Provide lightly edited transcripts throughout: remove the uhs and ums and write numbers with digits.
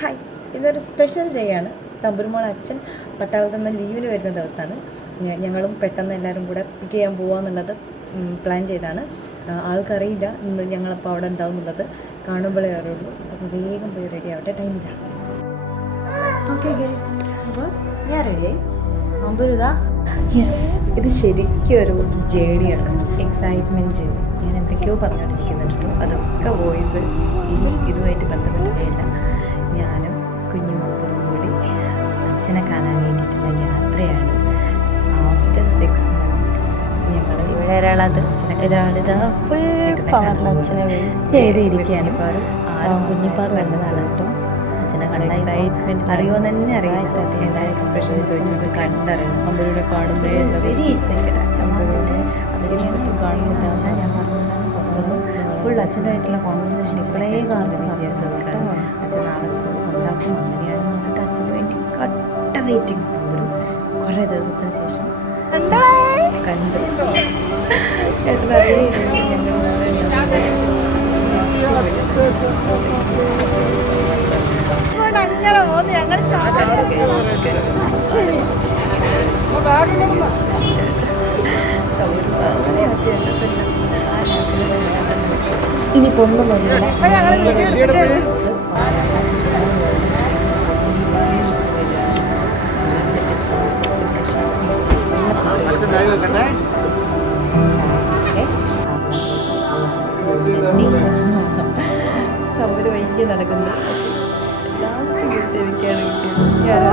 Hi, ഇതൊരു special day ആണ്. തമ്പുരുമോൾ അച്ഛൻ പട്ടാളത്തിൽ നിന്ന് ലീവിന് വരുന്ന ദിവസമാണ്. ഞങ്ങളും പെട്ടെന്ന് എല്ലാവരും കൂടെ പിക്ക് ചെയ്യാൻ പോകാമെന്നുള്ളത് പ്ലാൻ ചെയ്താണ്. ആൾക്കറിയില്ല ഇന്ന് ഞങ്ങളപ്പോൾ അവിടെ ഉണ്ടാവും എന്നുള്ളത്. കാണുമ്പോഴേ അറിയുള്ളൂ. അപ്പോൾ വേഗം പോയി റെഡി ആവട്ടെ, ടൈമില്ല. ഓക്കെ ഗൈസ്, അപ്പോൾ ഞാൻ റെഡിയായി. അമ്പരുതാ. യെസ്, ഇത് ശരിക്കും ഒരു ജേണിയാണ്, എക്സൈറ്റ്മെൻറ്റ് ജേണി. ഞാൻ എന്തൊക്കെയോ പറഞ്ഞുകൊണ്ടിരിക്കുന്നുണ്ട് കേട്ടോ. അതൊക്കെ വോയിസ് ഇതുമായിട്ട് ബന്ധപ്പെട്ടതേയില്ല. ഞാനും കുഞ്ഞുമക്കളും കൂടി അച്ഛനെ കാണാൻ വേണ്ടിയിട്ടുള്ള യാത്രയാണ്. ആഫ്റ്റർ 6 months ഞങ്ങൾ ഇവിടെ ഒരാളിതാ ഫുൾ പവറിൽ അച്ഛനെ വെയിറ്റ് ചെയ്തിരിക്കുകയാണ്. ആരും കുഞ്ഞിപ്പാറ് വേണ്ടതാണ് കേട്ടോ. അച്ഛനെ കണ്ട എക്സൈറ്റ്മെൻറ്റ് അറിയുമെന്ന് തന്നെ അറിയാത്ത എന്താ എക്സ്പ്രഷൻ ചോദിച്ചുകൊണ്ട് കണ്ടറിയണം. അമ്മയുടെ കാണുമ്പോൾ വെരി എക്സൈറ്റഡ്. അച്ഛൻ വന്നിട്ട് അത് ചെയ്യുമ്പോൾ കാണുമ്പോൾ അച്ഛൻ ഞാൻ പറഞ്ഞ സാധനം കൊണ്ടുവന്ന് ഫുൾ അച്ഛനായിട്ടുള്ള കോൺവെർസേഷൻ ഇപ്പോഴേ കാരണം പറഞ്ഞു തീർക്കാണ്. അച്ഛൻ നാളെ സ്കൂളിൽ കൊണ്ടാക്കും അങ്ങനെയാണെന്ന് പറഞ്ഞിട്ട് അച്ഛന് വേണ്ടി കട്ട വെയിറ്റിംഗ്. ഒരു കുറേ ദിവസത്തിന് ശേഷം കണ്ടു. അങ്ങനെ പോകുന്നു ഞങ്ങൾ. ഇനി പൊണ്ണൊന്നുമില്ല. അവര് വൈകി നടക്കുന്നു. ലാസ്റ്റ് ഗിഫ്റ്റ് എനിക്കാണ് കിട്ടിയത്.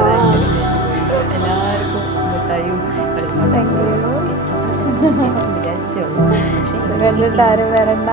എല്ലാവർക്കും മിഠായും വിചാരിച്ചേ ഉള്ളൂ. ആരും വരണ്ട.